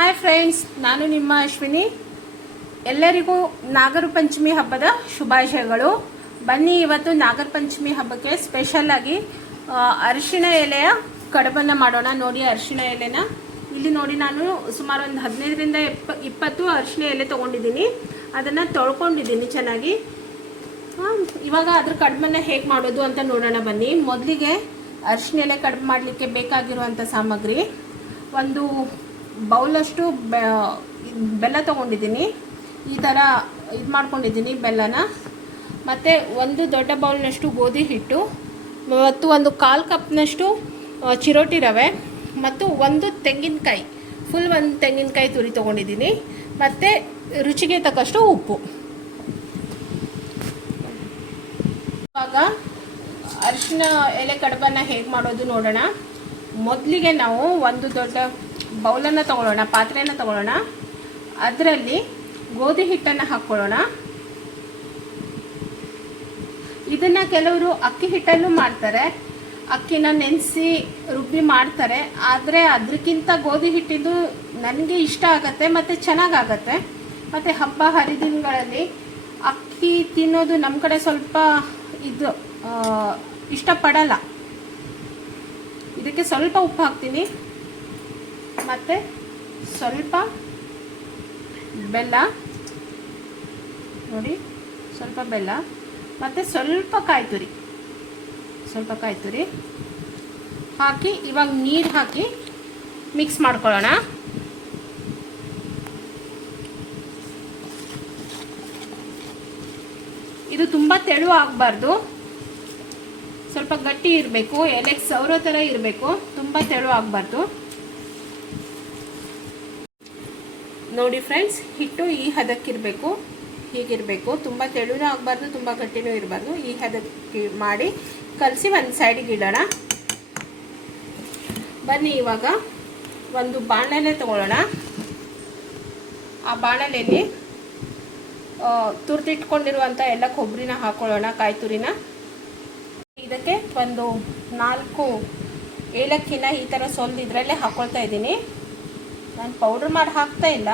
Hi friends, ನಾನು ನಿಮ್ಮ ಅಶ್ವಿನಿ. ಎಲ್ಲರಿಗೂ ನಾಗರ ಪಂಚಮಿ ಹಬ್ಬದ ಶುಭಾಶಯಗಳು. ಬನ್ನಿ, ಇವತ್ತು ನಾಗರ ಪಂಚಮಿ ಹಬ್ಬಕ್ಕೆ ಸ್ಪೆಷಲ್ ಆಗಿ ಅರಿಶಿಣ ಎಲೆಯ ಕಡುಬನ್ನು ಮಾಡೋಣ. ನೋಡಿ, ಅರಿಶಿಣ ಎಲೆನ ಇಲ್ಲಿ ನೋಡಿ, ನಾನು ಸುಮಾರು ಒಂದು 15ರಿಂದ 20 ಅರಿಶಿಣ ಎಲೆ ತೊಗೊಂಡಿದ್ದೀನಿ. ಅದನ್ನು ತೊಳ್ಕೊಂಡಿದ್ದೀನಿ ಚೆನ್ನಾಗಿ. ಇವಾಗ ಅದ್ರ ಕಡುಬನ್ನು ಹೇಗೆ ಮಾಡೋದು ಅಂತ ನೋಡೋಣ ಬನ್ನಿ. ಮೊದಲಿಗೆ ಅರಿಶಿಣ ಎಲೆ ಕಡುಬು ಮಾಡಲಿಕ್ಕೆ ಬೇಕಾಗಿರುವಂಥ ಸಾಮಗ್ರಿ: ಒಂದು ಬೌಲಷ್ಟು ಬೆಲ್ಲ ತೊಗೊಂಡಿದ್ದೀನಿ. ಈ ಥರ ಇದು ಮಾಡ್ಕೊಂಡಿದ್ದೀನಿ ಬೆಲ್ಲನ. ಮತ್ತು ಒಂದು ದೊಡ್ಡ ಬೌಲ್ನಷ್ಟು ಗೋಧಿ ಹಿಟ್ಟು, ಮತ್ತು ಒಂದು 1/4 ಕಪ್ನಷ್ಟು ಚಿರೋಟಿ ರವೆ, ಮತ್ತು ಒಂದು ತೆಂಗಿನಕಾಯಿ, ಫುಲ್ ಒಂದು ತೆಂಗಿನಕಾಯಿ ತುರಿ ತೊಗೊಂಡಿದ್ದೀನಿ. ಮತ್ತು ರುಚಿಗೆ ತಕ್ಕಷ್ಟು ಉಪ್ಪು. ಇವಾಗ ಅರಿಶಿನ ಎಲೆ ಕಡುಬನ್ನು ಹೇಗೆ ಮಾಡೋದು ನೋಡೋಣ. ಮೊದಲಿಗೆ ನಾವು ಒಂದು ದೊಡ್ಡ ಬೌಲನ್ನು ತಗೊಳ್ಳೋಣ, ಪಾತ್ರೆಯನ್ನು ತಗೊಳ್ಳೋಣ. ಅದರಲ್ಲಿ ಗೋಧಿ ಹಿಟ್ಟನ್ನು ಹಾಕ್ಕೊಳ್ಳೋಣ. ಇದನ್ನು ಕೆಲವರು ಅಕ್ಕಿ ಹಿಟ್ಟಲ್ಲೂ ಮಾಡ್ತಾರೆ, ಅಕ್ಕಿನ ನೆನೆಸಿ ರುಬ್ಬಿ ಮಾಡ್ತಾರೆ. ಆದರೆ ಅದಕ್ಕಿಂತ ಗೋಧಿ ಹಿಟ್ಟಿದ್ದು ನನಗೆ ಇಷ್ಟ ಆಗುತ್ತೆ ಮತ್ತು ಚೆನ್ನಾಗಾಗತ್ತೆ. ಮತ್ತು ಹಬ್ಬ ಹರಿದಿನಗಳಲ್ಲಿ ಅಕ್ಕಿ ತಿನ್ನೋದು ನಮ್ಮ ಕಡೆ ಸ್ವಲ್ಪ ಇದು ಇಷ್ಟಪಡಲ್ಲ. ಇದಕ್ಕೆ ಸ್ವಲ್ಪ ಉಪ್ಪು ಹಾಕ್ತೀನಿ, ಮತ್ತು ಸ್ವಲ್ಪ ಬೆಲ್ಲ, ನೋಡಿ ಸ್ವಲ್ಪ ಬೆಲ್ಲ, ಮತ್ತು ಸ್ವಲ್ಪ ಕಾಯಿ ತುರಿ ಹಾಕಿ ಇವಾಗ ನೀರು ಹಾಕಿ ಮಿಕ್ಸ್ ಮಾಡ್ಕೊಳ್ಳೋಣ. ಇದು ತುಂಬ ತೆಳು ಆಗಬಾರ್ದು, ಸ್ವಲ್ಪ ಗಟ್ಟಿ ಇರಬೇಕು, ಎಲೆಗೆ ಸೌರೋ ಥರ ಇರಬೇಕು, ತುಂಬ ತೆಳು ಆಗಬಾರ್ದು. ನೋಡಿ ಫ್ರೆಂಡ್ಸ್, ಹಿಟ್ಟು ಈ ಹದಕ್ಕಿರಬೇಕು, ಹೀಗಿರಬೇಕು. ತುಂಬ ತೆಳುನೂ ಆಗಬಾರ್ದು, ತುಂಬ ಗಟ್ಟಿನೂ ಇರಬಾರ್ದು. ಈ ಹದಕ್ಕೆ ಮಾಡಿ ಕಲಸಿ ಒಂದು ಸೈಡಿಗೆ ಇಡೋಣ. ಬನ್ನಿ, ಇವಾಗ ಒಂದು ಬಾಣಲೆ ತಗೊಳ್ಳೋಣ. ಆ ಬಾಣಲೆಯಲ್ಲಿ ತುರಿದಿಟ್ಕೊಂಡಿರುವಂಥ ಎಲ್ಲ ಕೊಬ್ಬರಿನ ಹಾಕ್ಕೊಳ್ಳೋಣ, ಕಾಯಿ ತುರಿನ. ಇದಕ್ಕೆ ಒಂದು 4 ಏಲಕ್ಕಿನ ಈ ಥರ ಸೊಲ್ದು ಇದರಲ್ಲೇ ಹಾಕ್ಕೊಳ್ತಾ ಇದ್ದೀನಿ. ನಾನು ಪೌಡ್ರ್ ಮಾಡಿ ಹಾಕ್ತಾ ಇಲ್ಲ,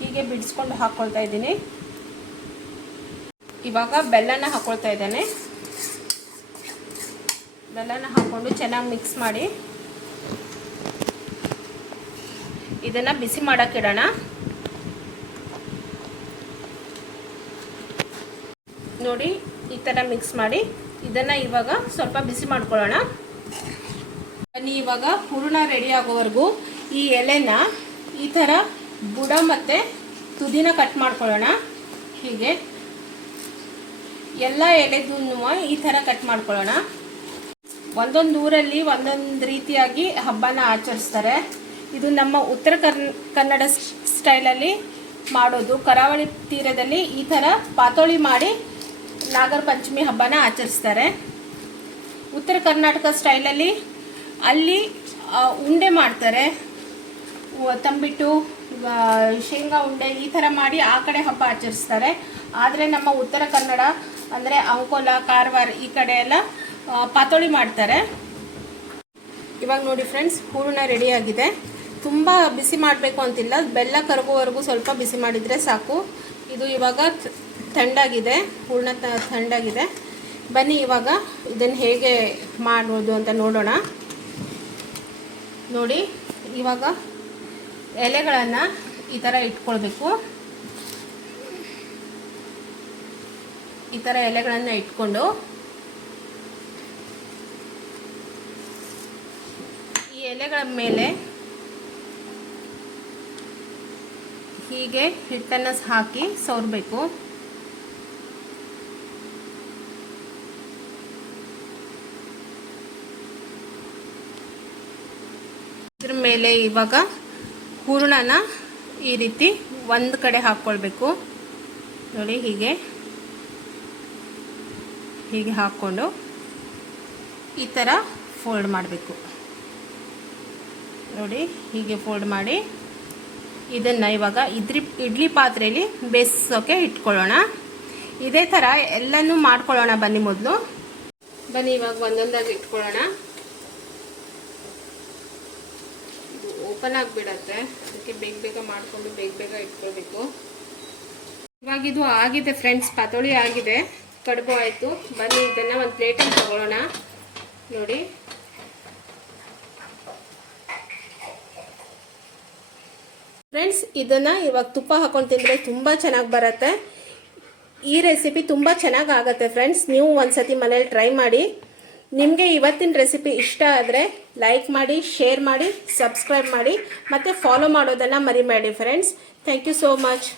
ಹೀಗೆ ಬಿಡಿಸ್ಕೊಂಡು ಹಾಕ್ಕೊಳ್ತಾ ಇದ್ದೀನಿ. ಇವಾಗ ಬೆಲ್ಲನ ಹಾಕ್ಕೊಳ್ತಾ ಇದ್ದೇನೆ. ಬೆಲ್ಲನ ಹಾಕ್ಕೊಂಡು ಚೆನ್ನಾಗಿ ಮಿಕ್ಸ್ ಮಾಡಿ ಇದನ್ನು ಬಿಸಿ ಮಾಡೋಕ್ಕಿಡೋಣ. ನೋಡಿ, ಈ ಥರ ಮಿಕ್ಸ್ ಮಾಡಿ ಇದನ್ನು ಇವಾಗ ಸ್ವಲ್ಪ ಬಿಸಿ ಮಾಡ್ಕೊಳ್ಳೋಣ. ಬನ್ನಿ, ಇವಾಗ ಹೂರಣ ರೆಡಿ ಆಗೋವರೆಗೂ ಈ ಎಲೆನ ಈ ಥರ ಬುಡ ಮತ್ತು ತುದಿನ ಕಟ್ ಮಾಡ್ಕೊಳ್ಳೋಣ. ಹೀಗೆ ಎಲ್ಲ ಎಲೆಗೂ ಈ ಥರ ಕಟ್ ಮಾಡ್ಕೊಳ್ಳೋಣ. ಒಂದೊಂದು ಊರಲ್ಲಿ ಒಂದೊಂದು ರೀತಿಯಾಗಿ ಹಬ್ಬನ ಆಚರಿಸ್ತಾರೆ. ಇದು ನಮ್ಮ ಉತ್ತರ ಕನ್ನಡ ಸ್ಟೈಲಲ್ಲಿ ಮಾಡೋದು. ಕರಾವಳಿ ತೀರದಲ್ಲಿ ಈ ಥರ ಪಾತೋಳಿ ಮಾಡಿ ನಾಗರ ಪಂಚಮಿ ಹಬ್ಬನ ಆಚರಿಸ್ತಾರೆ. ಉತ್ತರ ಕರ್ನಾಟಕ ಸ್ಟೈಲಲ್ಲಿ ಅಲ್ಲಿ ಉಂಡೆ ಮಾಡ್ತಾರೆ, ತಂಬಿಟ್ಟು, ಶೇಂಗಾ ಉಂಡೆ ಈ ಥರ ಮಾಡಿ ಆ ಕಡೆ ಹಬ್ಬ ಆಚರಿಸ್ತಾರೆ. ಆದರೆ ನಮ್ಮ ಉತ್ತರ ಕನ್ನಡ ಅಂದರೆ ಅಂಕೋಲ, ಕಾರವಾರ ಈ ಕಡೆ ಎಲ್ಲ ಪಾತೋಳಿ ಮಾಡ್ತಾರೆ. ಇವಾಗ ನೋಡಿ ಫ್ರೆಂಡ್ಸ್, ಹೂರಣ ರೆಡಿಯಾಗಿದೆ. ತುಂಬ ಬಿಸಿ ಮಾಡಬೇಕು ಅಂತಿಲ್ಲ, ಬೆಲ್ಲ ಕರಗುವವರೆಗೂ ಸ್ವಲ್ಪ ಬಿಸಿ ಮಾಡಿದರೆ ಸಾಕು. ಇದು ಇವಾಗ ಥಂಡಾಗಿದೆ, ಹೂರಣ ಥಂಡಾಗಿದೆ. ಬನ್ನಿ, ಇವಾಗ ಇದನ್ನು ಹೇಗೆ ಮಾಡೋದು ಅಂತ ನೋಡೋಣ. ನೋಡಿ, ಇವಾಗ ಎಲೆಗಳನ್ನು ಈ ಥರ ಇಟ್ಕೊಳ್ಬೇಕು. ಈ ಥರ ಎಲೆಗಳನ್ನು ಇಟ್ಕೊಂಡು ಈ ಎಲೆಗಳ ಮೇಲೆ ಹೀಗೆ ಹಿಟ್ಟನ್ನು ಹಾಕಿ ಸವರಬೇಕು. ಇದ್ರ ಮೇಲೆ ಇವಾಗ ಹೂರಣನ ಈ ರೀತಿ ಒಂದು ಕಡೆ ಹಾಕ್ಕೊಳ್ಬೇಕು. ನೋಡಿ, ಹೀಗೆ ಹಾಕ್ಕೊಂಡು ಈ ಥರ ಫೋಲ್ಡ್ ಮಾಡಬೇಕು. ನೋಡಿ, ಹೀಗೆ ಫೋಲ್ಡ್ ಮಾಡಿ ಇದನ್ನು ಇವಾಗ ಇಡ್ಲಿ ಪಾತ್ರೆಯಲ್ಲಿ ಬೇಯಿಸೋಕೆ ಇಟ್ಕೊಳ್ಳೋಣ. ಇದೇ ಥರ ಎಲ್ಲನೂ ಮಾಡ್ಕೊಳ್ಳೋಣ. ಬನ್ನಿ ಇವಾಗ ಒಂದೊಂದಾಗಿ ಇಟ್ಕೊಳ್ಳೋಣ. ಓಪನ್ ಆಗಿಬಿಡತ್ತೆ, ಅದಕ್ಕೆ ಬೇಗ ಮಾಡಿಕೊಂಡು ಬೇಗ ಬೇಗ ಇಟ್ಕೊಳ್ಬೇಕು. ಇವಾಗ ಇದು ಆಗಿದೆ ಫ್ರೆಂಡ್ಸ್, ಪಾತೋಳಿ ಆಗಿದೆ, ಕಡುಬು ಆಯಿತು. ಬನ್ನಿ ಇದನ್ನು ಒಂದು ಪ್ಲೇಟಲ್ಲಿ ತಗೊಳ್ಳೋಣ. ನೋಡಿ ಫ್ರೆಂಡ್ಸ್, ಇದನ್ನು ಇವಾಗ ತುಪ್ಪ ಹಾಕೊಂಡು ತಿಂದರೆ ತುಂಬ ಚೆನ್ನಾಗಿ ಬರುತ್ತೆ. ಈ ರೆಸಿಪಿ ತುಂಬ ಚೆನ್ನಾಗಿ ಆಗುತ್ತೆ ಫ್ರೆಂಡ್ಸ್. ನೀವು ಒಂದ್ಸತಿ ಮನೇಲಿ ಟ್ರೈ ಮಾಡಿ. ನಿಮಗೆ ಇವತ್ತಿನ ರೆಸಿಪಿ ಇಷ್ಟ ಆದರೆ ಲೈಕ್ ಮಾಡಿ, ಶೇರ್ ಮಾಡಿ, ಸಬ್ಸ್ಕ್ರೈಬ್ ಮಾಡಿ ಮತ್ತು ಫಾಲೋ ಮಾಡೋದನ್ನು ಮರಿಬೇಡಿ friends. Thank you so much.